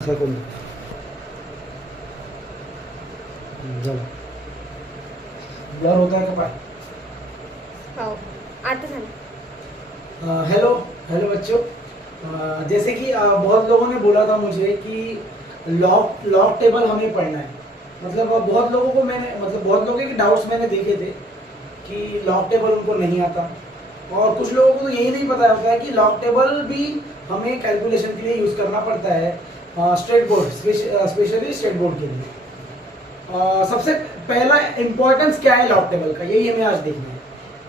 सकूँ जरा ब्लर होता है का पाय। हो आता झालं। हेलो हेलो बच्चों। जैसे कि बहुत लोगों ने बोला था मुझे कि लॉग लॉग टेबल हमें पढ़ना है। मतलब बहुत लोगों को बहुत लोगों के डाउट्स मैंने देखे थे कि लॉग टेबल उनको नहीं आता, और कुछ लोगों को तो यही नहीं पता होता है कि लॉग टेबल भी हमें कैलकुलेशन के लिए यूज़ करना पड़ता है, state board specially state board के लिए। सबसे पहला इम्पोर्टेंस क्या है लॉग टेबल का, यही हमें आज देखना है।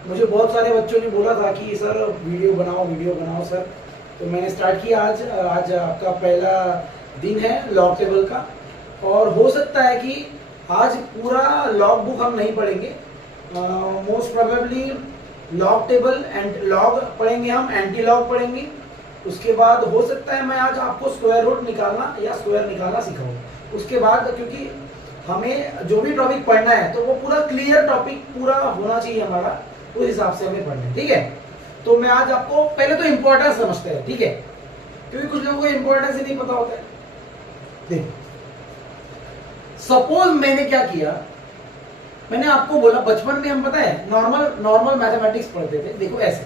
मुझे बहुत सारे बच्चों ने बोला था कि सर वीडियो बनाओ सर, तो मैंने स्टार्ट किया। आज आपका पहला दिन है लॉग टेबल का, और हो सकता है कि आज पूरा लॉग बुक हम नहीं पढ़ेंगे। Most probably log table and log पढ़ेंगे, हम एंटी लॉग पढ़ेंगे। उसके बाद हो सकता है मैं आज आपको स्क्वायर रूट निकालना या स्क्वायर निकालना सिखाऊं। उसके बाद क्योंकि हमें जो भी टॉपिक पढ़ना है तो वो पूरा क्लियर टॉपिक पूरा होना चाहिए हमारा, उस हिसाब से हमें पढ़ना है, ठीक है। तो मैं आज आपको पहले तो इम्पोर्टेंस समझते हैं, ठीक है, क्योंकि कुछ लोगों को इम्पोर्टेंस ही नहीं पता होता है। देखो सपोज मैंने क्या किया, मैंने आपको बोला बचपन में हम पता है नॉर्मल मैथमेटिक्स पढ़ते थे। देखो ऐसे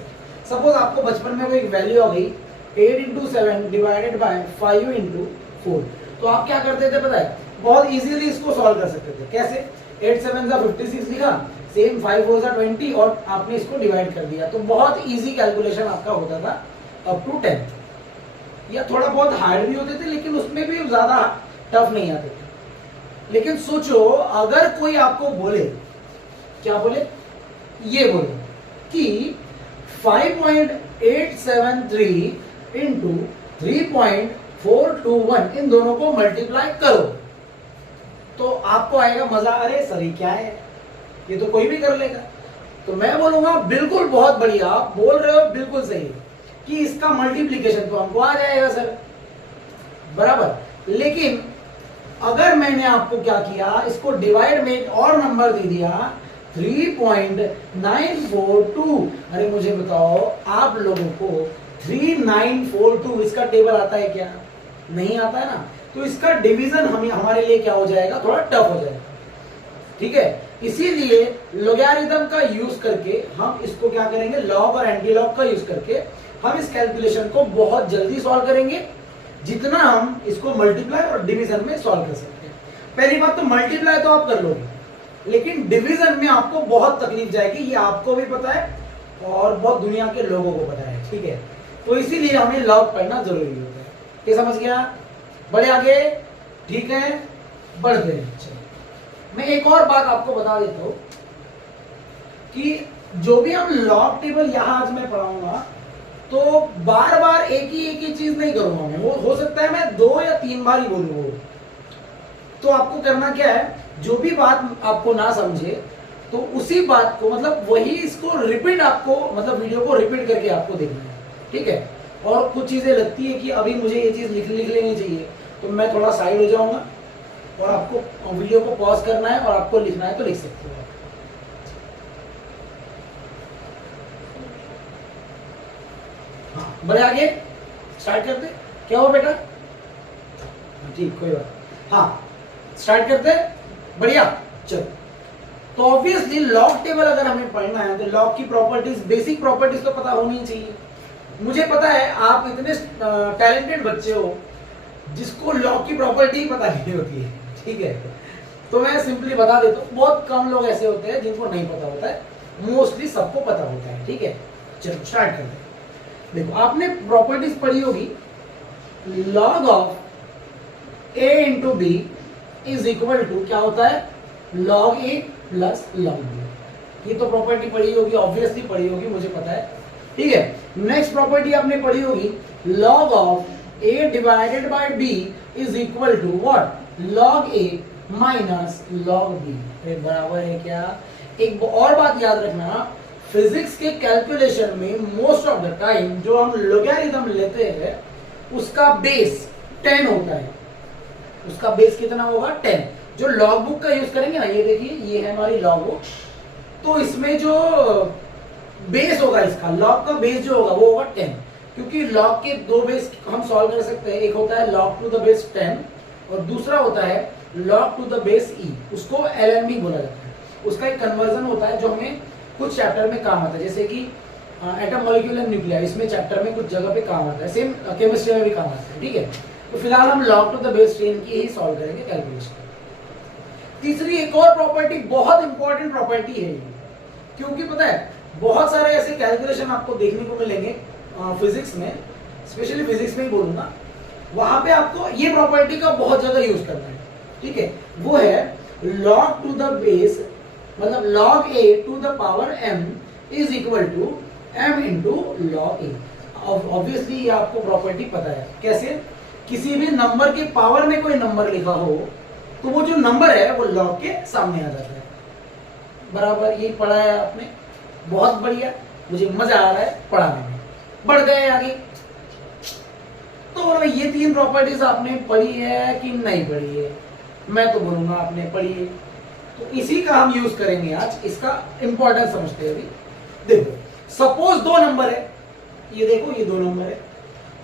सपोज आपको बचपन में कोई एक वैल्यू आ गई 8 इंटू 7 डिवाइडेड बाय 5 इंटू 4, तो आप क्या करते थे पता है, बहुत इजीली इसको सॉल्व कर सकते थे। कैसे? 8 7 जा 56 लिखा, सेम 5 4 जा 20, और आपने इसको डिवाइड कर दिया। तो बहुत इजी कैलकुलेशन आपका होता था अप टू 10th, या थोड़ा बहुत हार्ड भी होते थे लेकिन उसमें भी ज्यादा टफ नहीं आते थे। लेकिन सोचो अगर कोई आपको बोले, क्या बोले, ये बोले कि 5.873 इंटू 3.421 इन दोनों को मल्टीप्लाई करो, तो आपको आएगा मजा, अरे सर ये क्या है, ये तो कोई भी कर लेगा। तो मैं बोलूंगा बिल्कुल बहुत बढ़िया, आप बोल रहे हो बिल्कुल सही कि इसका मल्टीप्लीकेशन तो हमको आ जाएगा सर, बराबर। लेकिन अगर मैंने आपको क्या किया, इसको डिवाइड में और नंबर दे दिया 3.942, अरे मुझे बताओ आप लोगों को 3942 इसका टेबल आता है क्या? नहीं आता है ना। तो इसका डिवीजन हमारे लिए क्या हो जाएगा, थोड़ा टफ हो जाएगा, ठीक है। इसीलिए लॉगरिथम का यूज करके हम इसको क्या करेंगे, लॉग और एंटी लॉग का यूज करके हम इस कैलकुलेशन को बहुत जल्दी सॉल्व करेंगे, जितना हम इसको मल्टीप्लाई और डिवीजन में सॉल्व कर सकते हैं। पहली बात तो मल्टीप्लाई तो आप कर लोगे, लेकिन डिवीजन में आपको बहुत तकलीफ जाएगी, ये आपको भी पता है और बहुत दुनिया के लोगों को पता है, ठीक है। तो इसीलिए हमें लॉग पढ़ना जरूरी होता है। ये समझ गया? बढ़े आगे, ठीक है, बढ़ते हैं। चलो मैं एक और बात आपको बता देता हूं कि जो भी हम लॉग टेबल यहां आज मैं पढ़ाऊंगा, तो बार बार एक ही चीज नहीं करूंगा मैं, वो हो सकता है मैं 2 या 3 बार ही बोलूंगा। तो आपको करना क्या है, जो भी बात आपको ना समझे तो उसी बात को मतलब वही इसको रिपीट, आपको मतलब वीडियो को रिपीट करके आपको देखना है, ठीक है। और कुछ चीजें लगती है कि अभी मुझे ये चीज लिख लेनी चाहिए, तो मैं थोड़ा साइड हो जाऊंगा और आपको वीडियो को पॉज करना है और आपको लिखना है तो लिख सकते हो। हाँ, बड़े आगे स्टार्ट करते, क्या हुआ बेटा? ठीक, कोई बात। हाँ स्टार्ट करते, बढ़िया। चलो तो ऑब्वियसली लॉग टेबल अगर हमें पढ़ना है तो लॉग की प्रॉपर्टीज, बेसिक प्रॉपर्टीज तो पता होनी चाहिए। मुझे पता है आप इतने टैलेंटेड बच्चे हो जिसको लॉग की प्रॉपर्टी पता नहीं होती है, ठीक है। तो मैं सिंपली बता देता हूँ, बहुत कम लोग ऐसे होते हैं जिनको नहीं पता होता है, मोस्टली सबको पता होता है, ठीक है। चलो स्टार्ट करते हैं। देखो आपने प्रॉपर्टीज पढ़ी होगी, log of a into B is equal to क्या होता है, log A plus log B. ये तो प्रॉपर्टी पढ़ी होगी, ऑब्वियसली पढ़ी होगी, मुझे पता है, ठीक है। नेक्स्ट प्रॉपर्टी आपने पढ़ी होगी, log of a divided by b is equal to what, log a minus log b। बराबर है क्या? एक और बात याद रखना, फिजिक्स के कैलकुलेशन में मोस्ट ऑफ द टाइम जो हम लॉगरिथम लेते हैं उसका बेस 10 होता है। उसका बेस कितना होगा, 10। जो लॉग बुक का यूज करेंगे ना, ये देखिए ये है हमारी लॉग बुक, तो इसमें जो बेस होगा इसका, लॉग का बेस जो होगा वो होगा 10। क्योंकि log के दो बेस हम सॉल्व कर सकते हैं, एक होता है log टू द बेस 10 और दूसरा होता है log to the base e, उसको ln भी बोला जाता है। उसका एक कन्वर्जन होता है जो हमें कुछ चैप्टर में काम आता है, जैसे कि एटम मॉलिक्यूल एंड न्यूक्लियर, इसमें चैप्टर में कुछ जगह पे काम आता है, सेम केमिस्ट्री में भी काम आता है, ठीक है। तो फिलहाल हम log टू द बेस 10 की ही सॉल्व करेंगे कैलकुलेशन। तीसरी एक और प्रॉपर्टी बहुत इंपॉर्टेंट प्रॉपर्टी है ये, क्योंकि पता है बहुत सारे ऐसे कैलकुलेशन आपको देखने को मिलेंगे फिजिक्स में, स्पेशली फिजिक्स में ही बोलूंगा, वहां पे आपको ये प्रॉपर्टी का बहुत ज्यादा यूज करना है, ठीक है। वो है log टू द बेस, मतलब log a to the power m is equal to m into log a। Obviously ये आपको प्रॉपर्टी पता है कैसे, किसी भी नंबर के पावर में कोई नंबर लिखा हो तो वो जो नंबर है वो log के सामने आ जाता है। बराबर यही पढ़ा है आपने, बहुत बढ़िया, मुझे मजा आ रहा है पढ़ाने में। बढ़ गए आगे, तो बोलो ये तीन प्रॉपर्टीज आपने पढ़ी है कि नहीं पढ़ी है? मैं तो बोलूंगा आपने पढ़ी है। तो इसी का हम यूज करेंगे आज, इसका इंपॉर्टेंस समझते हैं अभी। देखो सपोज दो नंबर है, ये देखो ये दो नंबर है,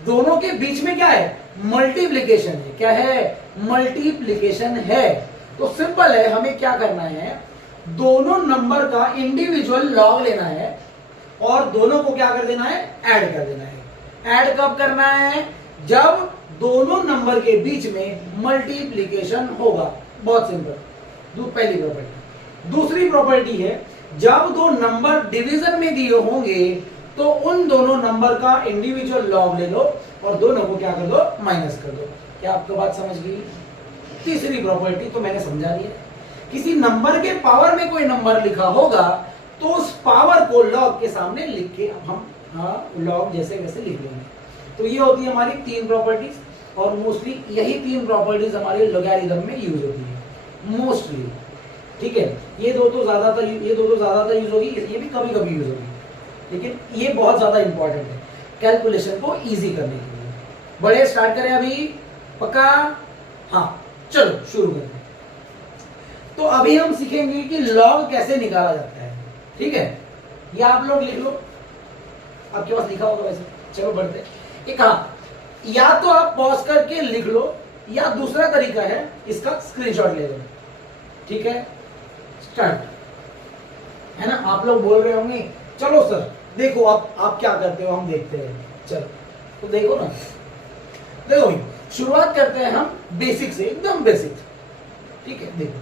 दोनों के बीच में क्या है? मल्टीप्लिकेशन है। क्या है? मल्टीप्लिकेशन है। तो सिंपल है, हमें क्या करना है, दोनों नंबर का इंडिविजुअल लॉग लेना है और दोनों को क्या कर देना है? ऐड कर देना है। ऐड कब करना है? जब दोनों नंबर के बीच में मल्टीप्लिकेशन होगा। बहुत सिंपल, पहली प्रॉपर्टी। दूसरी प्रॉपर्टी है, जब दो नंबर डिवीजन में दिए होंगे तो उन दोनों नंबर का इंडिविजुअल लॉग ले लो और दोनों को क्या कर दो? माइनस कर दो। क्या आपको बात समझ गई? तीसरी प्रॉपर्टी तो मैंने समझा दी है, किसी नंबर के पावर में कोई नंबर लिखा होगा तो उस पावर को लॉग के सामने लिख के हम लॉग जैसे वैसे लिख लेंगे। तो ये होती है हमारी तीन प्रॉपर्टीज और मोस्टली यही तीन प्रॉपर्टीज हमारे लॉगरिथम में यूज होती है मोस्टली, ठीक है। ये दो तो ज्यादातर यूज होगी, ये भी कभी कभी यूज होगी, लेकिन ये बहुत ज्यादा इंपॉर्टेंट है कैलकुलेशन को इजी करने के लिए। बड़े स्टार्ट करें अभी? पक्का? हाँ चलो शुरू करें। तो अभी हम सीखेंगे कि लॉग कैसे निकाला जाता है, ठीक है। ये आप लोग लिख लो, आपके पास लिखा होगा वैसे। चलो बढ़ते। एक या तो आप पॉज करके लिख लो या दूसरा तरीका है इसका स्क्रीनशॉट ले लो, ठीक है। स्टार्ट है ना। आप लोग बोल रहे होंगे चलो सर देखो आप क्या करते हो, हम देखते हैं। चलो तो देखो ना, देखो भाई शुरुआत करते हैं हम बेसिक से, एकदम बेसिक, ठीक है। देखो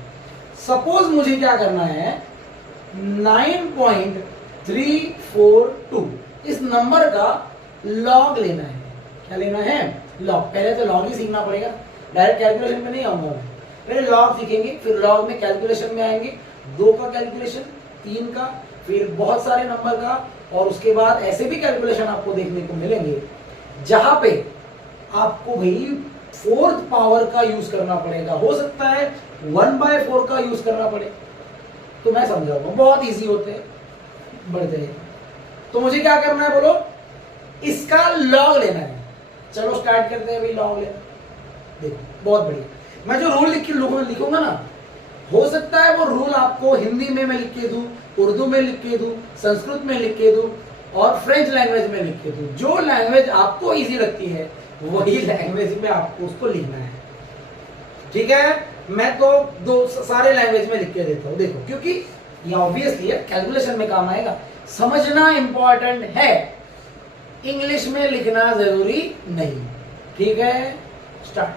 सपोज मुझे क्या करना है, 9.342 इस नंबर का लॉग लेना है। क्या लेना है? लॉग। पहले तो लॉग ही सीखना पड़ेगा, डायरेक्ट कैलकुलेशन में नहीं आऊंगा मैं। पहले लॉग सीखेंगे, फिर लॉग में कैलकुलेशन में आएंगे, 2 का कैलकुलेशन, 3 का, फिर बहुत सारे नंबर का, और उसके बाद ऐसे भी कैलकुलेशन आपको देखने को मिलेंगे जहां पे आपको भाई 4th पावर का यूज करना पड़ेगा। हो सकता है 1/4 का यूज करना पड़े, तो मैं समझाऊंगा, बहुत इजी होते हैं। बढ़ जाइए। तो मुझे क्या करना है बोलो? इसका लॉग लेना है। चलो स्टार्ट करते हैं भाई लॉग लेना। देखो बहुत बढ़िया, मैं जो रूल लिखूंगा ना, हो सकता है वो रूल आपको हिंदी में मैं लिख के दूं, उर्दू में लिख के दूं, संस्कृत में लिख के दूं और फ्रेंच लैंग्वेज में लिख के दूं। जो लैंग्वेज आपको इजी लगती है वही लैंग्वेज में आपको उसको लिखना है, ठीक है। मैं तो सारे लैंग्वेज में लिख के देता हूं, देखो, क्योंकि ये ऑब्वियसली है, कैलकुलेशन में काम आएगा। समझना इंपॉर्टेंट है, इंग्लिश में लिखना जरूरी नहीं, ठीक है। स्टार्ट।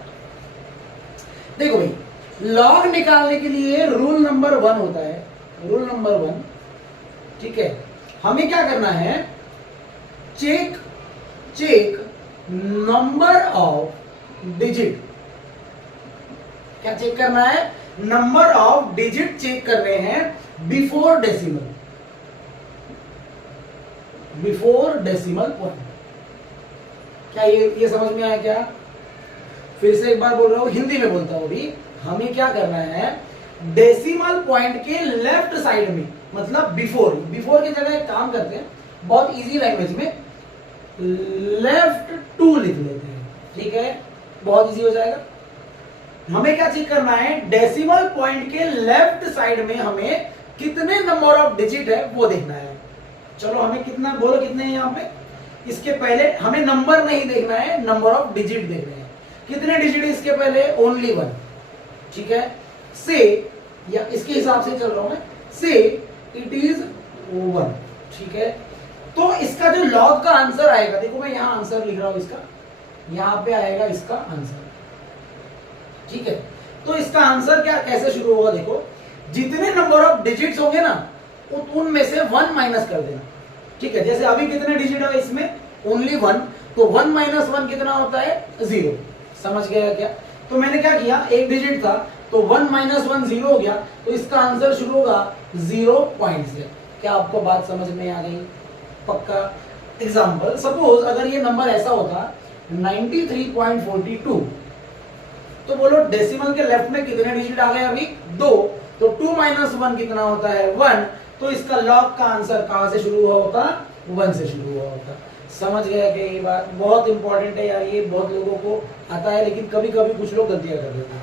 देखो भाई लॉग निकालने के लिए रूल नंबर 1 होता है, रूल नंबर 1, ठीक है। हमें क्या करना है? Check number of digit. क्या चेक करना है? नंबर ऑफ डिजिट चेक करने हैं बिफोर डेसिमल पॉइंट। क्या ये समझ में आया क्या? फिर से एक बार बोल रहा हूं, हिंदी में बोलता हूं अभी। हमें क्या करना है? डेसिमल पॉइंट के लेफ्ट साइड में, मतलब बिफोर की जगह एक काम करते हैं, बहुत इजी लैंग्वेज में लेफ्ट 2 लिख लेते हैं, ठीक है। बहुत इजी हो जाएगा। हमें क्या चेक करना है? डेसिमल पॉइंट के लेफ्ट साइड में हमें कितने नंबर ऑफ डिजिट है वो देखना है। चलो हमें कितना, बोलो कितने हैं यहाँ पे? इसके पहले हमें नंबर नहीं देखना है, नंबर ऑफ डिजिट देखने हैं। कितने डिजिट इसके पहले? ओनली 1, ठीक है। से या इसके हिसाब से चल रहा हूं मैं, से इट इज 1, ठीक है। तो इसका जो लॉग का आंसर आएगा, देखो मैं यहां आंसर लिख रहा हूं इसका, यहां पे आएगा इसका आंसर, ठीक है। तो इसका आंसर क्या कैसे शुरू होगा? देखो जितने नंबर ऑफ डिजिट्स होंगे ना उनमें से 1 माइनस कर देना, ठीक है। जैसे अभी कितने डिजिट है इसमें? ओनली 1, तो 1 माइनस 1 कितना होता है? 0। समझ गया क्या? तो मैंने क्या किया, एक डिजिट था तो 1 माइनस 1 0 हो गया, तो इसका आंसर शुरू होगा 0 पॉइंट से। क्या आपको बात समझ में आ गई? पक्का। एग्जाम्पल, सपोज अगर ये नंबर ऐसा होता 93.42, तो बोलो डेसिमल के लेफ्ट में कितने डिजिट आ गए? अभी 2, तो 2 माइनस 1 कितना होता है? 1। तो इसका लॉग का आंसर कहां से शुरू हुआ होता? 1 से शुरू हुआ होता। समझ गया कि ये बात बहुत इंपॉर्टेंट है यार, ये बहुत लोगों को आता है लेकिन कभी कभी कुछ लोग गलतियां कर देते हैं,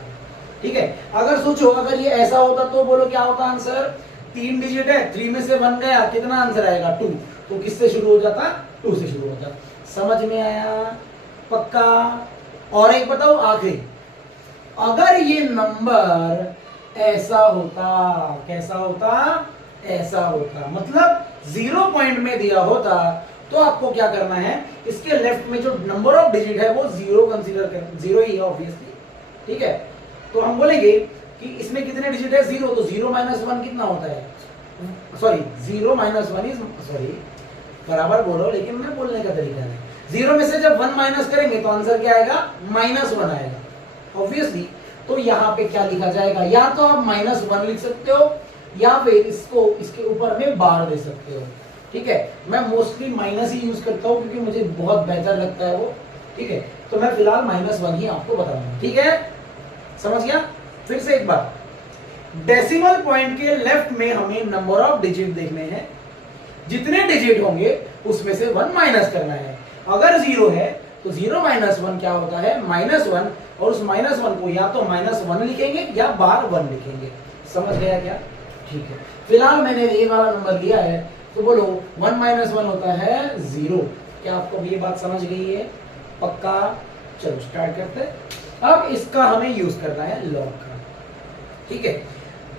ठीक है। अगर सोचो अगर ये ऐसा होता तो बोलो क्या होता आंसर? 3 डिजिट है, 3 में से 1 गया, कितना आंसर आएगा? 2। तो किससे शुरू हो जाता? 2 से शुरू होता। समझ में आया? पक्का। और एक बताओ आखिरी, अगर ये नंबर ऐसा होता, कैसा होता? ऐसा होता, मतलब 0 पॉइंट में दिया होता, तो आपको क्या करना है, इसके लेफ्ट में जो नंबर ऑफ डिजिट है वो 0 कंसीडर कर, 0 ही है ऑब्वियसली, ठीक है। तो हम बोलेंगे कि इसमें कितने डिजिट है? 0, तो 0 माइनस 1 कितना होता है? सॉरी 0 माइनस 1 इज, सॉरी बराबर बोलो लेकिन मैं बोलने का तरीका है। 0 में से जब 1 माइनस करेंगे तो आंसर क्या आएगा? -1 आएगा ऑब्वियसली। तो यहाँ पे क्या लिखा जाएगा? या तो आप -1 लिख सकते हो या फिर इसको इसके ऊपर में बार दे सकते हो, ठीक है। मैं मोस्टली माइनस ही यूज करता हूँ क्योंकि मुझे बहुत बेहतर लगता है वो, ठीक है। तो मैं फिलहाल -1 ही आपको बताऊंगा, ठीक है। समझ गया? फिर से एक बार, डेसिमल पॉइंट के लेफ्ट में हमें नंबर ऑफ डिजिट देखने हैं, जितने डिजिट होंगे उसमें से 1 माइनस करना है। अगर 0 है तो 0 माइनस 1 क्या होता है? -1, और उस -1 को या तो -1 लिखेंगे या बार 1 लिखेंगे। समझ गया क्या? ठीक है। फिलहाल मैंने ये वाला नंबर लिया है तो बोलो 1 माइनस 1 होता है 0। क्या आपको ये बात समझ गई है? पक्का। चलो स्टार्ट करते हैं। अब इसका हमें यूज करना है लॉग का, ठीक है।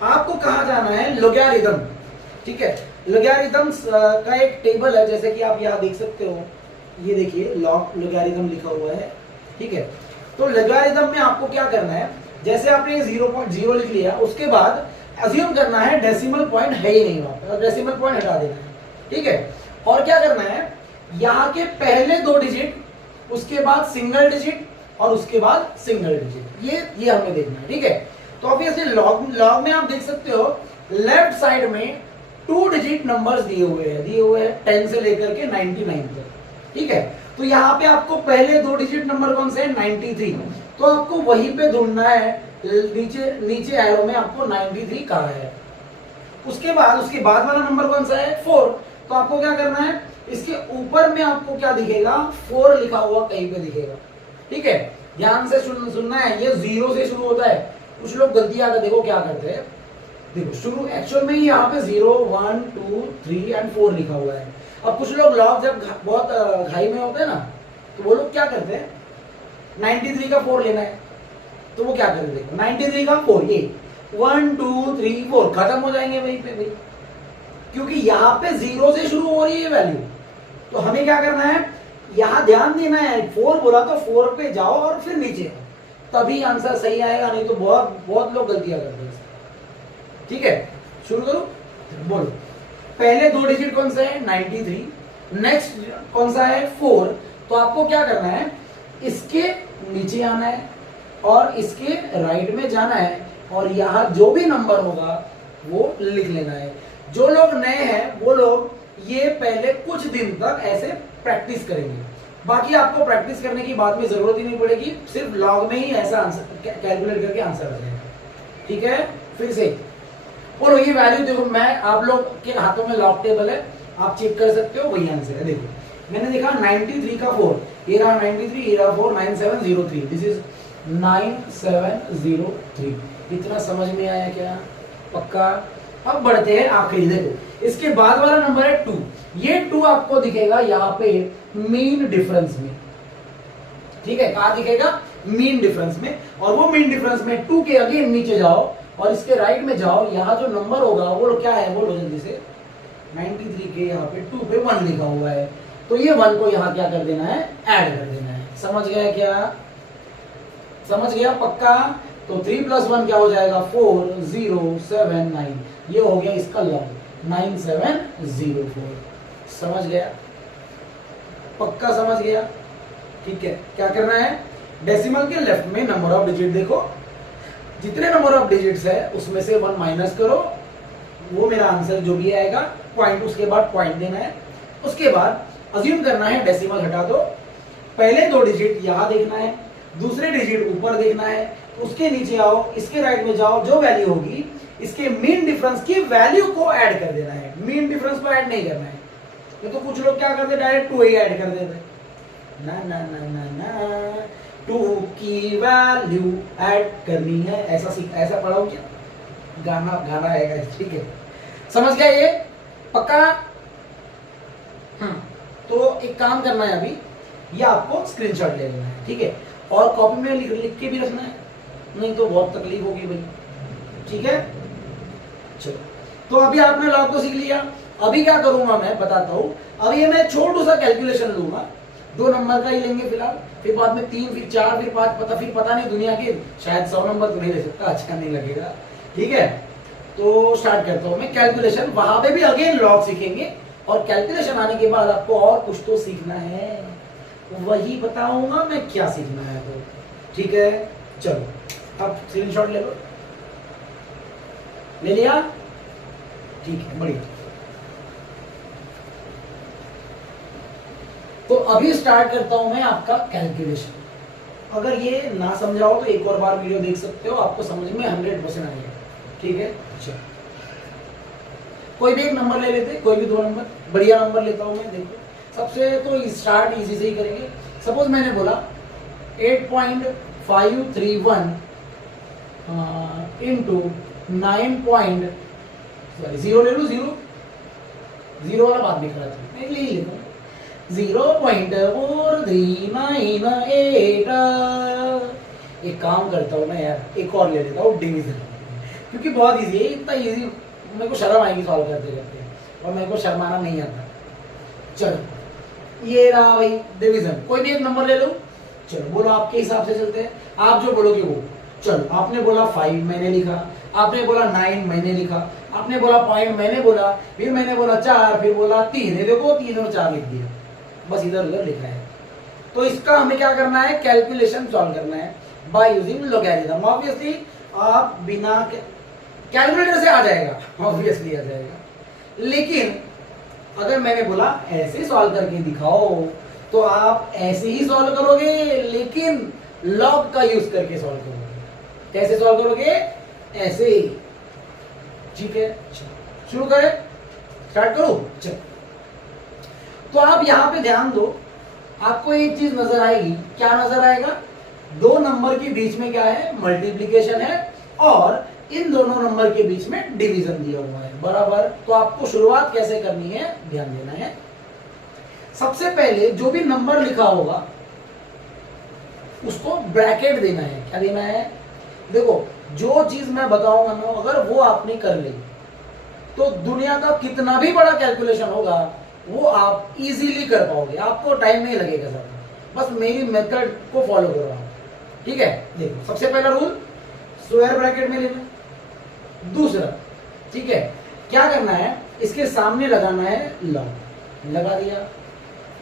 आपको कहा जाना है लॉगरिथम, ठीक है। लॉगरिथम्स का एक टेबल है, जैसे कि आप यहाँ देख सकते हो, ये देखिए लॉगरिथम लिखा हुआ है, ठीक है। तो लॉगरिथम में आपको क्या करना है, जैसे आपने 0.0 लिख लिया, उसके बाद अज्यूम करना है डेसिमल पॉइंट है ही नहीं वहां पे, और डेसिमल पॉइंट हटा देना है, ठीक है। और क्या करना है, यहाँ के पहले 2 डिजिट, उसके बाद सिंगल डिजिट और उसके बाद सिंगल डिजिट, ये हमें देखना है, ठीक है। तो ऑब्वियसली लॉग में आप देख सकते हो लेफ्ट साइड में 2 डिजिट नंबर्स दिए हुए हैं 10 से लेकर के 99 तक, ठीक है। तो यहाँ पे आपको पहले 2 डिजिट नंबर कौन से हैं? 93। तो आपको वहीं पे ढूंढना है, नीचे एरो में आपको 93 कहाँ है। उसके बाद वाला नंबर कौन सा है? 4। तो आपको क्या करना है, इसके ऊपर में आपको क्या दिखेगा? 4 लिखा हुआ कहीं पे दिखेगा, ठीक है। ध्यान से सुनना है, ये 0 से शुरू होता है। कुछ लोग गलती आकर देखो क्या करते हैं, देखो शुरू एक्चुअल में यहाँ पे 0 1 2 3 एंड 4 लिखा हुआ है। अब कुछ लोग लॉग जब बहुत घाई में होते हैं ना, तो वो लोग क्या करते हैं, 93 का 4 लेना है, तो वो क्या करें, देखो 93 का 4, ये 1 2 3 4 खत्म हो जाएंगे वहीं पे भाई, क्योंकि यहाँ पे 0 से शुरू हो रही है वैल्यू। तो हमें क्या करना है, यहाँ ध्यान देना है, 4 बोला तो 4 पे जाओ और फिर नीचे, तभी आंसर सही आएगा, नहीं तो बहुत लोग गलतियां करते हैं, ठीक है। शुरू करो, बोलो। पहले 2 डिजिट कौन सा है? 93। नेक्स्ट कौन सा है? 4। तो आपको क्या करना है, इसके नीचे आना है और इसके राइट में जाना है, और यहाँ जो भी नंबर होगा वो लिख लेना है। जो लोग नए हैं वो लोग ये पहले कुछ दिन तक ऐसे प्रैक्टिस करेंगे, बाकी आपको प्रैक्टिस करने की बाद में जरूरत ही नहीं पड़ेगी, सिर्फ लॉग में ही ऐसा आंसर कैलकुलेट करके आंसर आ जाएगा, ठीक है। फिर से और ये वैल्यू देखो, मैं आप लोग के हाथों में लॉग टेबल है, आप चेक कर सकते हो, वही आंसर है। देखो मैंने देखा 93 का 4, ये रहा 93, ये रहा 4, 9703, दिस इज 9703। इतना समझ में आया क्या? पक्का। अब बढ़ते हैं आखिरी, देखो इसके बाद वाला नंबर है 2। ये 2 आपको दिखेगा यहाँ पे मीन डिफरेंस में, ठीक है, कहाँ दिखेगा? मीन डिफरेंस में। और वो मीन डिफरेंस में 2 के अगेन नीचे जाओ और इसके राइट में जाओ, यहाँ जो नंबर होगा वो क्या है, बोलो जल्दी से। 93 के यहाँ पे 2 पे 1 लिखा हुआ है, तो ये 1 को यहाँ क्या कर देना है, ऐड कर देना है। समझ गया क्या? समझ गया पक्का? तो 3 + 1 क्या हो जाएगा, 4 0 7 9। ये हो गया इसका लॉग 9704। समझ गया? पक्का समझ गया? ठीक है, क्या करना है, डेसिमल के लेफ्ट में नंबर ऑफ डिजिट देखो, जितने नंबर ऑफ डिजिट्स है उसमें से 1 माइनस करो, वो मेरा आंसर जो भी आएगा, पॉइंट उसके बाद पॉइंट देना है। उसके बाद अज्यूम करना है डेसिमल हटा दो, पहले 2 डिजिट यहां देखना है, दूसरे डिजिट ऊपर देखना है, उसके नीचे आओ, इसके राइट में जाओ, जो वैल्यू होगी इसके मीन डिफरेंस की वैल्यू को ऐड कर देना है। मीन डिफरेंस को ऐड नहीं करना है, ये तो कुछ लोग क्या करते, डायरेक्ट 2 ही ऐड कर देते। ना ना ना ना ना, 2 की वैल्यू ऐड करनी है, ऐसा ऐसा पढ़ाओ क्या? गाना आएगा, ठीक है, समझ गया ये पक्का? तो एक काम करना है, अभी ये आपको स्क्रीनशॉट ले लेना है, ठीक है, और कॉपी में लिख के भी रखना है, नहीं तो बहुत तकलीफ होगी भाई, ठीक है। चलो, तो अभी आपने लॉग तो सीख लिया। अभी क्या करूंगा मैं बताता हूं। अभी मैं छोटू सा कैलकुलेशन लूंगा, 2 नंबर का ही लेंगे फिलहाल, फिर बाद में 3, फिर 4, फिर 5, फिर पता नहीं दुनिया के शायद 100 नंबर तो नहीं ले सकता, अच्छा नहीं लगेगा, ठीक है। तो स्टार्ट करता हूं मैं कैलकुलेशन, वहां पे भी अगेन लॉग सीखेंगे, और कैलकुलेशन आने के बाद आपको और कुछ तो सीखना है, वही बताऊंगा मैं क्या सीखना है, तो ठीक है। चलो अब स्क्रीनशॉट ले लो, ले लिया, ठीक है, बढ़िया। तो अभी स्टार्ट करता हूं मैं आपका कैलकुलेशन। अगर ये ना समझाओ तो एक और बार वीडियो देख सकते हो, आपको समझ में 100% आएगा, ठीक है। चलो, कोई भी एक नंबर ले लेते, कोई भी 2 नंबर, बढ़िया नंबर लेता हूं मैं। देखो सबसे तो स्टार्ट इजी से ही करेंगे। सपोज मैंने बोला 8.531 इंटू 0 ले लो, 0 वाला बात भी खराब है, मैं ले ही लेता हूँ, 0.4398। एक काम करता हूँ मैं यार, एक और ले लेता हूँ डिवीजन, क्योंकि बहुत इजी है, इतना इजी मेरे को शर्म आएगी सॉल्व करते करते, और मेरे को शर्माना नहीं आता। चलो ये रहा भाई डिवीजन, कोई भी एक नंबर ले लो। चलो बोलो, आपके हिसाब से चलते हैं, आप जो बोलोगे वो। चलो आपने बोला 5, मैंने लिखा, आपने बोला 9, मैंने लिखा, आपने बोला पॉइंट, मैंने बोला, फिर मैंने बोला 4, फिर बोला 3, देखो 3 और 4 लिख दिया, बस इधर उधर लिखा है। तो इसका हमें क्या करना है, कैलकुलेशन सॉल्व करना है बाय यूजिंग लॉगरिथम। ऑब्वियसली आप बिना कैलकुलेटर से आ जाएगा, ऑब्वियसली आ जाएगा, लेकिन अगर मैंने बोला ऐसे सॉल्व करके दिखाओ तो आप ऐसे ही सॉल्व करोगे, लेकिन लॉग का यूज करके सॉल्व करोगे। कैसे सॉल्व करोगे, ऐसे ही, ठीक है। शुरू करें, स्टार्ट करो। चलो, तो आप यहां पे ध्यान दो, आपको एक चीज नजर आएगी, क्या नजर आएगा, 2 नंबर के बीच में क्या है, मल्टीप्लीकेशन है, और इन दोनों नंबर के बीच में डिवीजन दिया हुआ है, बराबर। तो आपको शुरुआत कैसे करनी है, ध्यान देना है। सबसे पहले जो भी नंबर लिखा होगा उसको ब्रैकेट देना है। क्या देना है, देखो जो चीज मैं बताऊंगा ना, अगर वो आपने कर ली तो दुनिया का कितना भी बड़ा कैलकुलेशन होगा वो आप इजीली कर पाओगे, आपको टाइम नहीं लगेगा सर, बस मेरी मेथड को फॉलो करो आप, ठीक है। देखो सबसे पहला रूल स्क्वायर ब्रैकेट में लेना, दूसरा, ठीक है, क्या करना है, इसके सामने लगाना है लॉग, लगा दिया,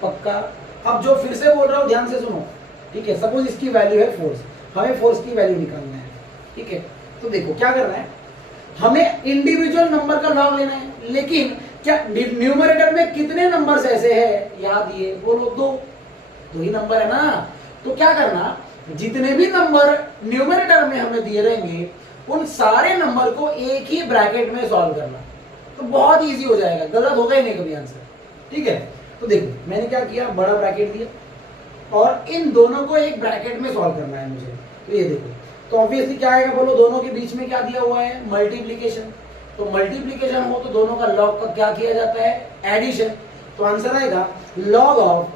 पक्का। अब जो फिर से बोल रहा हूं ध्यान से सुनो, ठीक है। सपोज इसकी वैल्यू है फोर्स, हमें फोर्स की वैल्यू निकालना है, ठीक है। तो देखो क्या करना है, हमें इंडिविजुअल नंबर का लॉग लेना है, लेकिन क्या न्यूमरेटर में कितने नंबर्स ऐसे हैं, याद ये बोलो, 2 ही नंबर है ना। तो क्या करना, जितने भी नंबर न्यूमरेटर में हमें दिए रहेंगे उन सारे नंबर को एक ही ब्रैकेट में सॉल्व करना, तो बहुत इजी हो जाएगा, गलत होगा ही नहीं कभी आंसर, ठीक है। तो देखो मैंने क्या किया, बड़ा ब्रैकेट दिया और इन दोनों को एक ब्रैकेट में सॉल्व करना है मुझे। तो ये देखो, तो ऑब्वियसली क्या आएगा, बोलो, दोनों के बीच में क्या दिया हुआ है, मल्टीप्लीकेशन। तो मल्टीप्लीकेशन हो तो दोनों का लॉग का क्या किया जाता है, एडिशन। तो आंसर आएगा लॉग ऑफ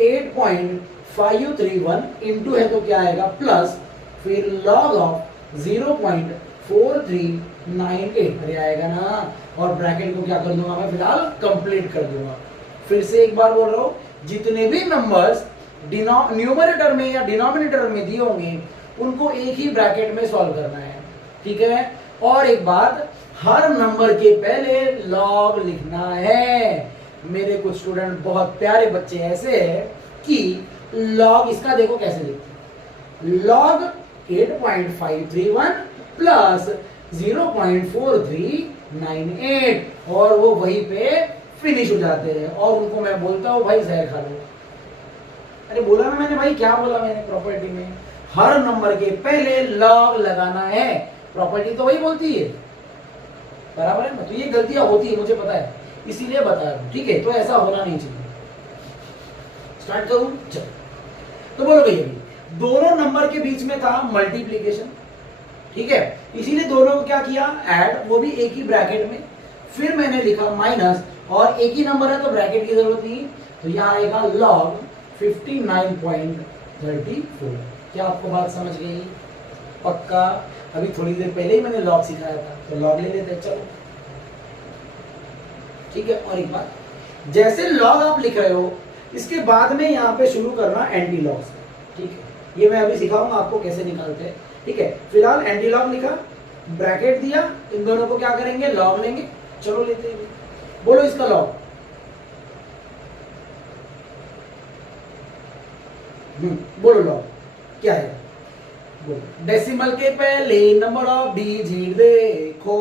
8.531 इंटू है तो क्या आएगा प्लस, फिर लॉग ऑफ 0.4398, अरे आएगा ना, और ब्रैकेट को क्या कर दूंगा मैं फिलहाल कंप्लीट कर दूंगा। फिर से एक बार बोल रहा हूं, जितने भी नंबर्स न्यूमरेटर में या डिनोमिनेटर में दिए होंगे उनको एक ही ब्रैकेट में सॉल्व करना है, ठीक है। और एक बात, हर नंबर के पहले लॉग लिखना है। मेरे कुछ स्टूडेंट बहुत प्यारे बच्चे ऐसे हैं कि लॉग इसका देखो कैसे लिखते हैं, लॉग 8.531 प्लस 0.4398 और वो वहीं पे फिनिश हो जाते हैं। और उनको मैं बोलता हूँ भाई जहर खा लो। अरे बोला ना मैंने भाई, क्या बोला मैंने, प्रॉपर्टी में हर नंबर के पहले लॉग लगाना है, प्रॉपर्टी तो वही बोलती है, बराबर है ना। तो ये गलतियां होती है मुझे पता है, इसीलिए बता रहा हूं, ठीक है। तो ऐसा होना नहीं चाहिए। स्टार्ट करूं, चलो। तो बोलो भैया, दोनों नंबर के बीच में था मल्टीप्लीकेशन, ठीक है, इसीलिए दोनों को क्या किया, ऐड, वो भी एक ही ब्रैकेट में। फिर मैंने लिखा माइनस, और एक ही नंबर है तो ब्रैकेट की जरूरत नहीं, तो यहाँ आएगा लॉग 59.34। क्या आपको बात समझ गई? पक्का? अभी थोड़ी देर पहले ही मैंने लॉग सिखाया था, तो लॉग ले लेते हैं, चलो, ठीक है। और एक बात, जैसे लॉग आप लिख रहे हो इसके बाद में यहाँ पे शुरू करना एंटी लॉग से, ठीक है। ये मैं अभी सिखाऊंगा आपको कैसे निकालते हैं, ठीक है। फिलहाल एंटी लॉग लिखा, ब्रैकेट दिया, इन दोनों को क्या करेंगे, लॉग लेंगे। चलो लेते हैं, बोलो इसका लॉग। बोलो लॉग क्या है, बोलो। डेसिमल के पहले नंबर ऑफ डिजिट देखो,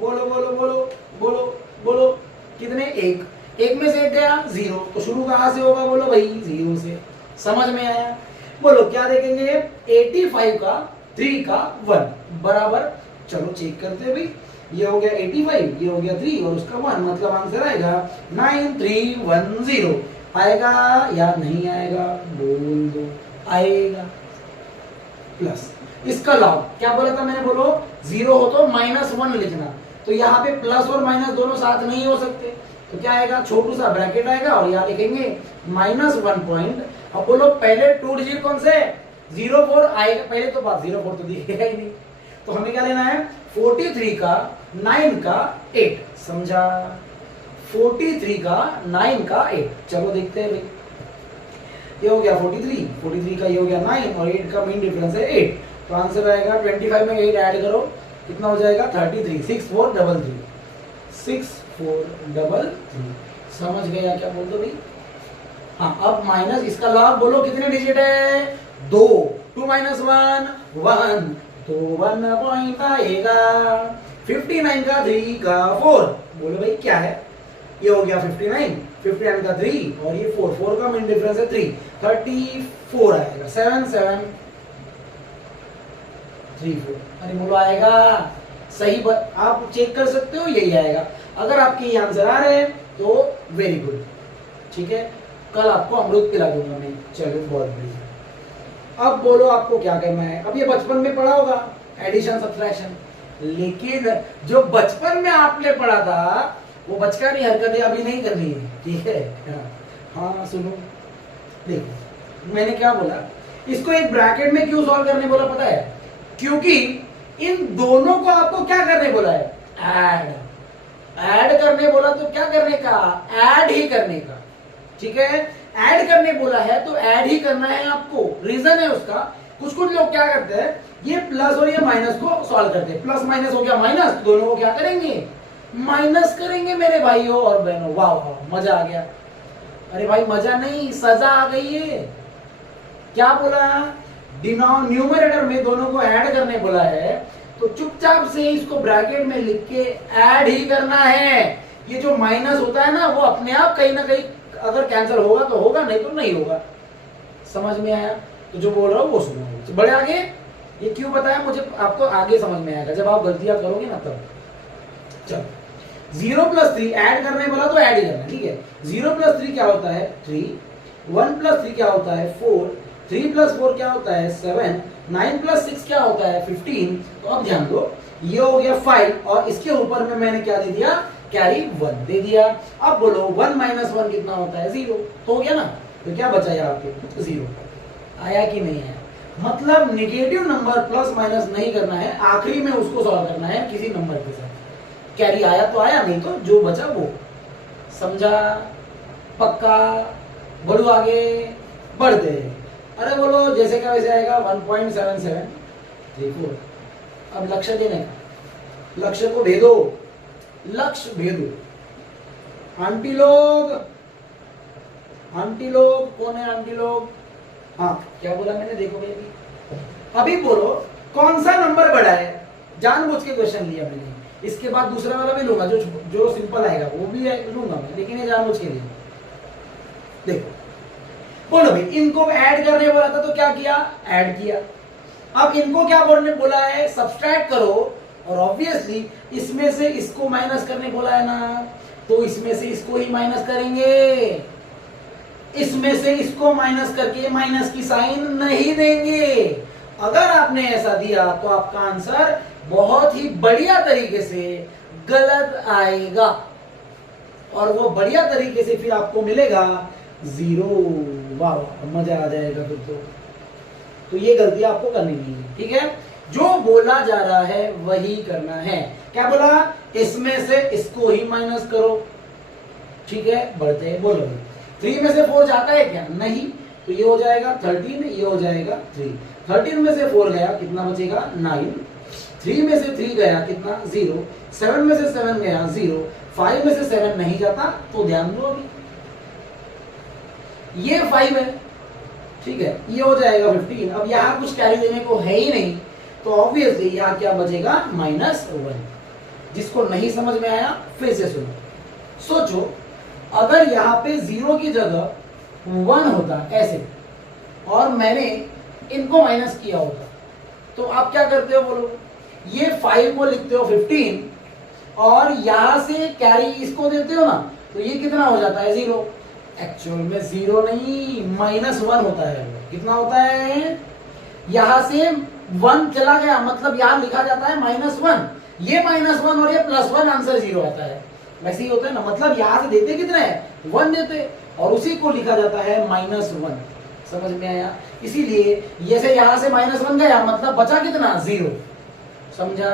बोलो बोलो बोलो बोलो बोलो, कितने, एक, एक में से एक गया 0, तो शुरू कहां से होगा, बोलो भाई 0 से। समझ में आया? बोलो क्या देखेंगे, 85 का 3 का 1 बराबर, चलो चेक करते हैं भाई, ये हो गया 85, ये हो गया 3 और उसका 1, मतलब आंसर आएगा 9310। आएगा या नहीं आएगा, बोल दो, आएगा। प्लस इसका लॉग क्या बोला था मैंने, बोलो 0 हो तो -1 लिखना, तो यहाँ पे प्लस और माइनस दोनों साथ नहीं हो सकते, तो क्या आएगा, छोटू सा ब्रैकेट आएगा और यहाँ लिखेंगे -1 पॉइंट। अब बोलो पहले 2 डिजिट कौन से, 04 आएगा, पहले तो बात 04 तो दिखेगा ही नहीं, तो हमें क्या लेना है, 43 का 9 का 8, समझा, 43 का 9 का 8। चलो देखते हैं भाई, ये हो गया 43 का ये हो गया 9 और 8 का मेन डिफरेंस है 8, तो आंसर आएगा 25 में 8 ऐड करो, कितना हो जाएगा 33, 6433, 6433। समझ गया क्या, बोल दो भाई। हाँ, अब माइनस इसका लॉग बोलो कितने डिजिट है, 2, 2 - 1 1, तो 1 पॉइंट आएगा। 59 का 3 का 4, बोलो भाई क्या है, ये हो गया 59, 59 का 3 और ये 4, 4 का मेन डिफरेंस है 3, 34 आएगा, 7734। अरे बोलो आएगा, सही आप चेक कर सकते हो, यही आएगा। अगर आपके ये आंसर आ रहे हैं तो वेरी गुड, ठीक है, कल आपको अमृत पिला दूंगा मैं, चलो बहुत बढ़िया। अब बोलो आपको क्या करना है, अब ये बचपन में पढ़ा होगा एडिशन सब्ट्रैक्शन, लेकिन जो बचपन में आपने पढ़ा था वो बचकानी हरकतें अभी नहीं करनी है, ठीक है। हाँ सुनो, देखो मैंने क्या बोला, इसको एक ब्रैकेट में क्यों सॉल्व करने बोला पता है, क्योंकि इन दोनों को आपको क्या करने बोला है, ऐड करने बोला, तो क्या करने का, ऐड ही करने का, ठीक है। ऐड करने बोला है तो ऐड ही करना है आपको, रीजन है उसका। कुछ कुछ लोग क्या करते हैं, ये प्लस और ये माइनस को सॉल्व करते हैं, प्लस माइनस हो गया माइनस, दोनों को क्या करेंगे, माइनस करेंगे मेरे भाइयों और बहनों। वाह वाह, मजा आ गया। अरे भाई मजा नहीं, सजा आ गई है। क्या बोला, न्यूमरेटर में दोनों को ऐड करने बोला है, तो चुपचाप से इसको ब्रैकेट में लिख के ऐड ही करना है। ये जो माइनस होता है ना, वो अपने आप कहीं ना कहीं अगर कैंसिल होगा तो होगा, नहीं तो नहीं होगा। समझ में आया? तो जो बोल रहा हूँ वो सुनो, बड़े आगे ये क्यों बताया मुझे, आपको आगे समझ में आएगा जब आप गलतियां करोगे ना तब। चलो 0 + 3 ऐड करने बोला तो ऐड ही करना, ठीक है। 0 + 3 क्या होता है 3, 1 + 3 क्या होता है 4, 3 + 4 क्या होता है 7, 9 + 6 क्या होता है 15। तो अब ध्यान दो, ये हो गया 5 और इसके ऊपर में मैंने क्या दे दिया, कैरी 1 दे दिया। अब बोलो 1 माइनस 1 कितना होता है, 0। तो हो गया ना, तो क्या बचा यहाँ पे 0। आया कि नहीं आया? मतलब नेगेटिव नंबर प्लस माइनस नहीं करना है, आखिरी में उसको सॉल्व करना है किसी नंबर के साथ। कैरी आया तो आया, नहीं तो जो बचा वो। समझा? पक्का? बढ़ो आगे, बढ़ते हैं। अरे बोलो जैसे का वैसे आएगा 1.77। देखो अब लक्ष्य देने का, लक्ष्य को भेदो, लक्ष्य भेदो। आंटी लोग, आंटी लोग कौन है आंटी लोग? हाँ क्या बोला मैंने, देखो बेबी अभी बोलो कौन सा नंबर बड़ा है। जानबूझ के क्वेश्चन लिया मैंने, इसके बाद दूसरा वाला भी लूंगा, जो सिंपल आएगा वो भी लूंगा मैं, लेकिन ये जानबूझ के लिए। देखो बोलो भाई, इनको ऐड करने बोला था तो क्या किया, ऐड किया। अब इनको क्या बोलने बोला है, सब्सट्रैक्ट करो। और ऑब्वियसली इसमें से इसको माइनस करने बोला है ना, तो इसमें से इसको ही माइनस करेंगे, इसमें से इसको माइनस करके माइनस की साइन नहीं देंगे। अगर आपने ऐसा दिया तो आपका आंसर बहुत ही बढ़िया तरीके से गलत आएगा, और वो बढ़िया तरीके से फिर आपको मिलेगा 0। वाह मजा आ जाएगा फिर तो ये गलती आपको करनी नहीं है, ठीक है। जो बोला जा रहा है वही करना है। क्या बोला, इसमें से इसको ही माइनस करो, ठीक है। बढ़ते हैं, बोलो 3 में से 4 जाता है क्या, नहीं, तो ये हो जाएगा 13, ये हो जाएगा 3। 13 में से 4 गया, कितना बचेगा 9। 3 में से 3 गया, कितना 0। 7 में से 7 गया 0। 5 में से 7 नहीं जाता, तो ध्यान दो अभी ये 5 है, ठीक है। ये हो जाएगा 15। अब यहाँ कुछ कैरी देने को है ही नहीं, तो ऑब्वियसली यहाँ क्या बचेगा -1। जिसको नहीं समझ में आया फिर से सुनो, सोचो अगर यहाँ पे 0 की जगह 1 होता ऐसे, और मैंने इनको माइनस किया होता, तो आप क्या करते हो बोलो, ये 5 को लिखते हो 15, और यहां से कैरी इसको देते हो ना, तो ये कितना हो जाता है 0। एक्चुअल में 0 नहीं, -1 होता है। कितना होता है, यहां से 1 चला गया, मतलब यहां लिखा जाता है -1। ये -1 और ये +1, आंसर 0 आता है। वैसे ही होता है ना, मतलब यहां से देते कितने हैं, 1 देते, और उसी को लिखा जाता है -1। समझ में आया? इसीलिए जैसे यहां से -1 गया, मतलब बचा कितना 0। समझा?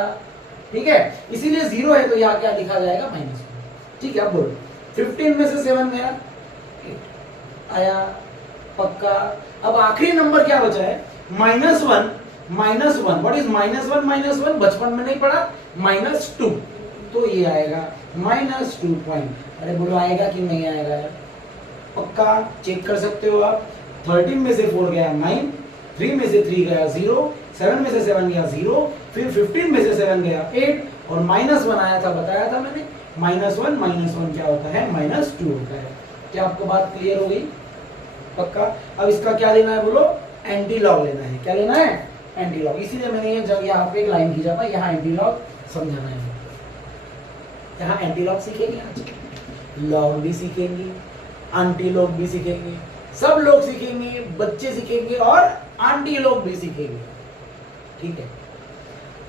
ठीक है, इसीलिए 0 है तो यहाँ क्या लिखा जाएगा -1। ठीक है, अब बोलो 15 में से 7 गया, 8 आया, पक्का। अब आखिरी नंबर क्या बचा है, -1। -1 व्हाट इज -1? बचपन में नहीं पढ़ा, -2, तो ये आएगा -2 पॉइंट। अरे बोलो आएगा कि नहीं आएगा यार, पक्का चेक कर सकते हो आप। 13 में से 4 गया 9, 3 में से 3 गया 0, 7 में से 7 गया 0, फिर 15 में से 7 गया 8, और -1 आया था, बताया था मैंने, -1 क्या होता है, -2 होता है। क्या आपको बात क्लियर हो गई? पक्का। अब इसका क्या लेना है बोलो, एंटी लॉग लेना है। क्या लेना है, एंटी लॉग। इसीलिए मैंने ये जब यहाँ पे एक लाइन खींचा था, यहाँ एंटी लॉग समझाना है। यहाँ एंटी लॉग सीखेंगे आज, लॉग भी सीखेंगे, आंटी लॉग भी सीखेंगे, सब लोग सीखेंगे, बच्चे सीखेंगे और आंटी लोग भी सीखेंगे, ठीक है।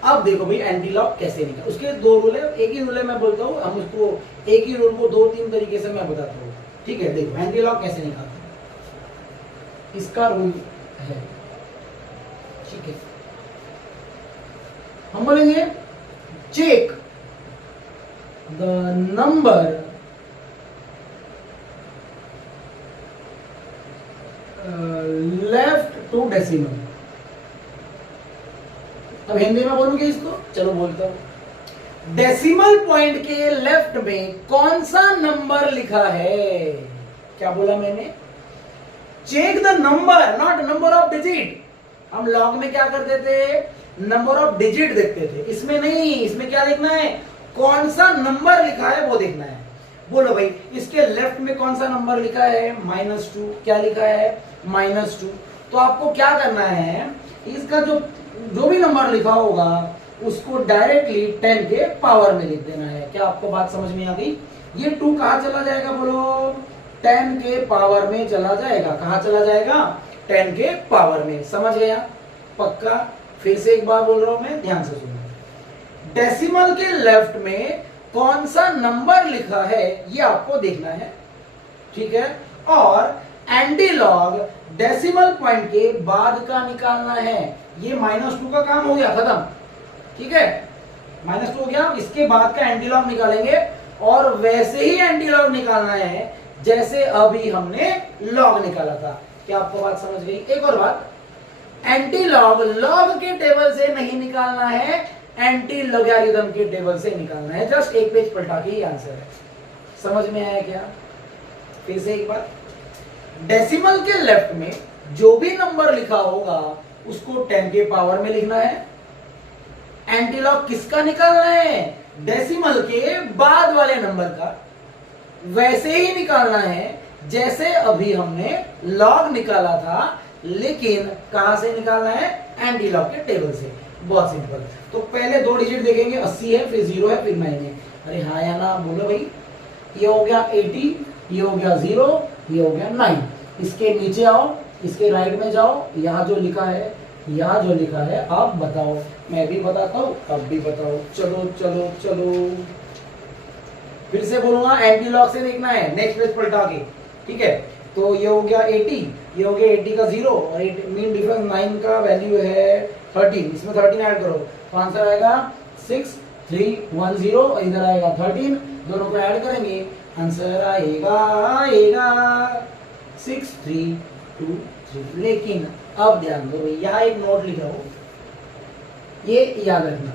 अब देखो भाई एंटी लॉग कैसे निकाल, उसके 2 रूल है, एक ही रूल है मैं बोलता हूँ, हम उसको एक ही रूल को 2-3 तरीके से मैं बताता हूँ, ठीक है। देखो एंटी लॉग कैसे निकालते हैं, इसका रूल है, ठीक है। हम बोलेंगे check the number left to decimal. अब हिंदी में बोलूंगी इसको, चलो बोलता हूं। डेसिमल पॉइंट के लेफ्ट में कौन सा नंबर लिखा है, क्या बोला मैंने, check the number, not number of digit. हम लॉग में क्या करते थे, नंबर ऑफ डिजिट देखते थे, इसमें नहीं, इसमें क्या देखना है, कौन सा नंबर लिखा है वो देखना है। बोलो भाई इसके लेफ्ट में कौन सा नंबर लिखा है, -2। क्या लिखा है, -2। तो आपको क्या करना है, इसका जो भी नंबर लिखा होगा उसको डायरेक्टली 10 के पावर में लिख देना है। क्या आपको बात समझ में आ गई? ये 2 कहां चला जाएगा बोलो, 10 के पावर में चला जाएगा। कहां चला जाएगा, 10 के पावर में। समझ गया? पक्का। फिर से एक बार बोल रहा हूं मैं, ध्यान से सुनो। डेसिमल के लेफ्ट में कौन सा नंबर लिखा है ये आपको देखना है, ठीक है। और एंटीलॉग डेसिमल पॉइंट के बाद का निकालना है। ये -2 का काम हो गया, खत्म, ठीक है। -2 हो गया, इसके बाद का एंटीलॉग निकालेंगे और वैसे ही एंटीलॉग निकालना है जैसे अभी हमने लॉग निकाला था। क्या आपको बात समझ गई? एक और बात, एंटीलॉग लॉग के टेबल से नहीं निकालना है, एंटी लॉगरिथम के टेबल से निकालना है। जस्ट एक पेज पलटा के ही आंसर है। समझ में आया क्या? फिर से एक बार, डेसिमल के लेफ्ट में जो भी नंबर लिखा होगा उसको 10 के पावर में लिखना है। एंटीलॉग किसका निकालना है? डेसिमल के बाद वाले नंबर का। वैसे ही निकालना है जैसे अभी हमने लॉग निकाला था, लेकिन कहां से निकालना है? एंटीलॉग के टेबल से। बहुत सिंपल। तो पहले 2 डिजिट देखेंगे, 80 है, फिर 0 है, फिर 9 है। अरे हाँ या ना बोलो भाई। ये हो गया 80, ये हो गया 0, ये हो गया 9। इसके नीचे आओ, इसके राइट में जाओ, यहाँ जो लिखा है, यहाँ जो लिखा है आप बताओ, मैं भी बताता हूँ, आप भी बताओ। चलो चलो चलो, फिर से बोलूंगा, एंटीलॉग से देखना है, नेक्स्ट पेज पलटा के, ठीक है। तो ये हो गया 80, ये हो गया 80 का 0 और मीन डिफरेंस 9 का वैल्यू है 13, इसमें 13 ऐड करो तो आंसर आएगा 6310 और इधर आएगा 13, दोनों को ऐड करेंगे आंसर आएगा 6323। लेकिन अब ध्यान दो, यहाँ एक नोट लिखा हो, ये याद रखना,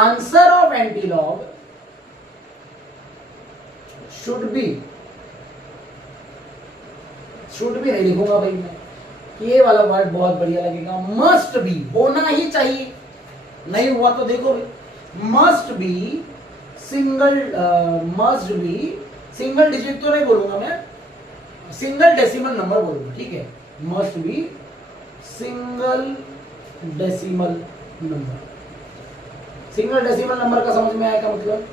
आंसर ऑफ एंटीलॉग शुड भी नहीं लिखूंगा भाई मैं, ये वाला वर्ड बहुत बढ़िया लगेगा। मस्ट बी, होना ही चाहिए, नहीं हुआ तो देखो भाई, मस्ट बी सिंगल डिजिट तो नहीं बोलूंगा मैं, सिंगल डेसिमल नंबर बोलूंगा, ठीक है। Must be single decimal number. Single decimal number का समझ में आएगा मतलब?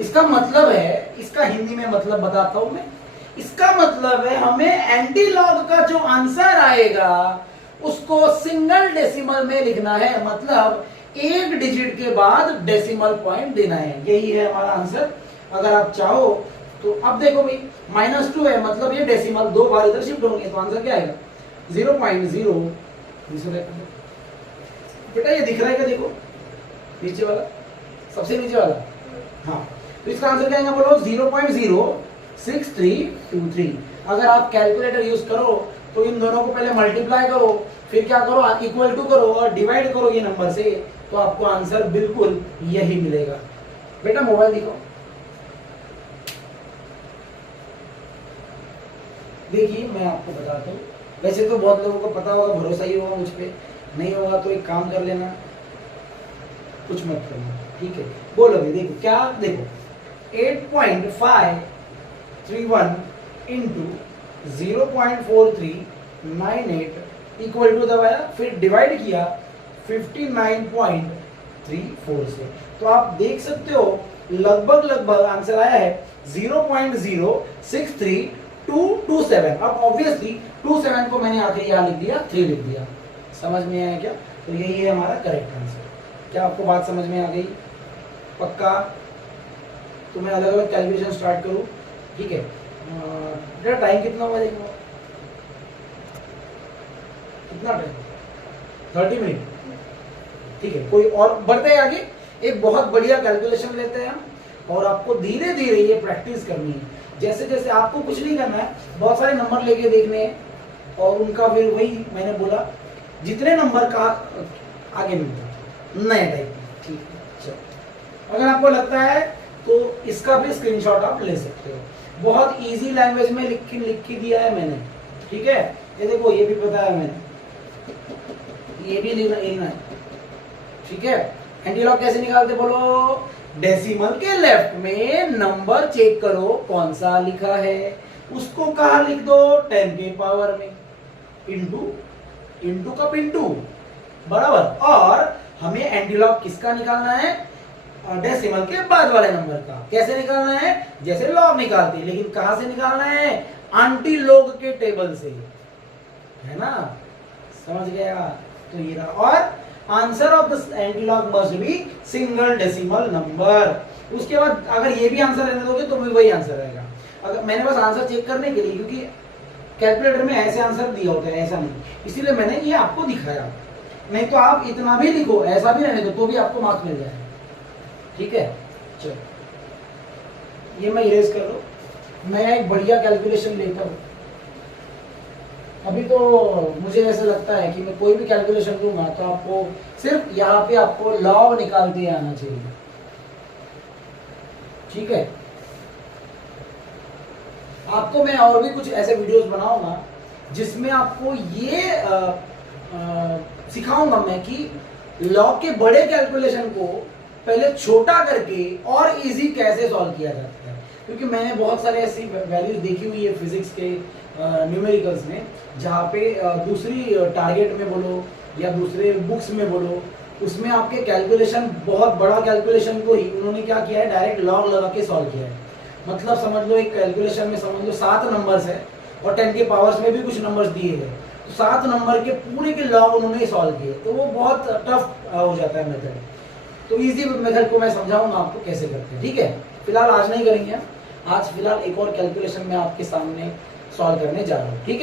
इसका मतलब है, इसका हिंदी में मतलब बताता हूं मैं। इसका मतलब है हमें एंटीलॉग का जो आंसर आएगा उसको सिंगल डेसिमल में लिखना है, मतलब एक डिजिट के बाद डेसिमल पॉइंट देना है। यही है हमारा आंसर। अगर आप चाहो तो अब देखो भाई, -2 है, मतलब ये डेसिमल 2 बार इधर शिफ्ट होंगे, तो आंसर क्या आएगा? 0.0। बेटा ये दिख रहा है क्या? देखो नीचे वाला, सबसे नीचे वाला, हाँ। तो इसका आंसर क्या आएगा बोलो? 0.06323। अगर आप कैलकुलेटर यूज करो तो इन दोनों को पहले मल्टीप्लाई करो, फिर क्या करो? इक्वल टू करो और डिवाइड करो ये नंबर से, तो आपको आंसर बिल्कुल यही मिलेगा। बेटा मोबाइल दिखाओ। देखिए मैं आपको बताता हूँ, वैसे तो बहुत लोगों को पता होगा, भरोसा ही होगा मुझ पे, नहीं होगा तो एक काम कर लेना, कुछ मत करना, ठीक है। बोलो भाई, देखो क्या, देखो 8.531 इंटू 0.4398 इक्वल टू दबाया, फिर डिवाइड किया 59.34 से, तो आप देख सकते हो लगभग आंसर आया है 0.063227। अब ऑब्वियसली 27 को मैंने आके यहाँ लिख दिया, 3 लिख दिया। समझ में आया क्या? तो यही है हमारा करेक्ट आंसर। क्या आपको बात समझ में आ गई? पक्का? तो मैं अलग अलग कैलकुलेशन स्टार्ट करूँ, ठीक है। बेटा टाइम कितना हुआ देखो, कितना टाइम? 30 मिनट, ठीक है। कोई और बढ़ते हैं आगे, एक बहुत बढ़िया कैलकुलेशन लेते हैं हम, और आपको धीरे धीरे ये प्रैक्टिस करनी है। जैसे जैसे आपको कुछ नहीं करना है, बहुत सारे नंबर लेके देखने हैं और उनका फिर वही मैंने बोला, जितने नंबर का आगे मिलता है नए टाइप, ठीक है। चलो, अगर आपको लगता है तो इसका भी स्क्रीनशॉट आप ले सकते हो। बहुत इजी लैंग्वेज में लिख के दिया है मैंने, ठीक है। ये देखो, ये भी बताया मैंने, ये भी लिखना है, ठीक है। एंटीलॉग कैसे निकालते बोलो? डेसिमल के लेफ्ट में नंबर चेक करो कौन सा लिखा है, उसको कहाँ लिख दो? 10 के पावर में, इंटू का पिंटू, बराबर। और हमें एंटीलॉग किसका निकालना है? डेसिमल के बाद वाले नंबर का। कैसे निकालना है? जैसे लॉग निकालते हैं, लेकिन कहां से निकालना है? एंटीलॉग के टेबल से, है ना? समझ गया? तो ये रहा। और answer of the antilog must be single decimal number. उसके बाद अगर ये भी आंसर रहने दोगे तो भी वही आंसर रहेगा। अगर मैंने बस आंसर चेक करने के लिए, क्योंकि कैलकुलेटर में ऐसे आंसर दिया होता है, ऐसा नहीं, इसीलिए मैंने ये आपको दिखाया। नहीं तो आप इतना भी लिखो, ऐसा भी रहने दो, तो भी आपको मार्क्स मिल जाएगा। ठीक है, चलो ये मैं इरेज कर लो। मैं एक बढ़िया कैलकुलेशन लेता हूँ। अभी तो मुझे ऐसा लगता है कि मैं कोई भी कैलकुलेशन दूंगा तो आपको सिर्फ यहाँ पे आपको लॉग निकालते आना चाहिए। ठीक है, आपको मैं और भी कुछ ऐसे वीडियोस बनाऊंगा जिसमें आपको ये सिखाऊंगा मैं कि लॉग के बड़े कैलकुलेशन को पहले छोटा करके और इजी कैसे सॉल्व किया जाता है। क्योंकि मैंने बहुत सारे ऐसी वैल्यूज देखी हुई है फिजिक्स के न्यूमेरिकल्स में, जहाँ पे दूसरी टारगेट में बोलो या दूसरे बुक्स में बोलो, उसमें आपके कैलकुलेशन, बहुत बड़ा कैलकुलेशन को ही उन्होंने क्या किया है, डायरेक्ट लॉग लगा के सॉल्व किया है। मतलब समझ लो एक कैलकुलेशन में समझ लो 7 नंबर्स है और 10 के पावर्स में भी कुछ नंबर्स दिए हैं, तो 7 नंबर के पूरे के लॉग उन्होंने सॉल्व किए, तो वो बहुत टफ हो जाता है मेथड। तो इजी मेथड को मैं समझाऊंगा आपको कैसे करते हैं। ठीक है, फिलहाल आज नहीं करेंगे, आज फिलहाल एक और कैलकुलेशन मैं आपके सामने सॉल्व करने जा रहा हूँ। ठीक है।